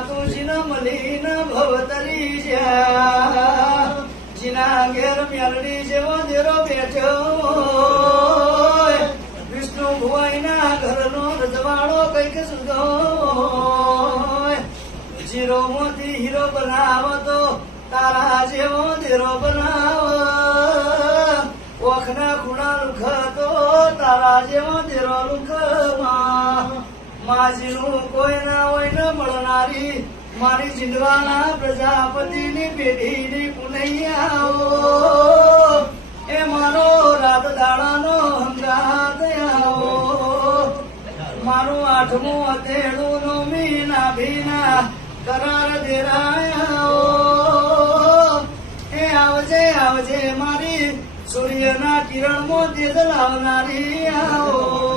માતુજીના મલીન ભવતરી જ્યા જીના ઘેર મ્યાલડી જેવો દેરો બેઠ્યો વિષ્ણુ ભુવાઈના ઘરનો રજવાડો કઈક સુધો જીરો મોતી હીરો બનાવો તો તારા જેવો દેરો બનાવો ઓખના ખૂણા લુખતો તારા જેવો દેરો લુખમાં માજીનું કોઈ ના હોય ન મળનારી મારી જીંદવાના પ્રજાપતિની પેઢીની પુનૈયાઓ એ મારો રાત દાડાનો હંગાત આવો મારું આઠમું હતેડું નો મીના ભીના કરાર દેરાયાઓ એ આવજે આવજે મારી સૂર્યના કિરણમાં તેજ લાવનારી આવો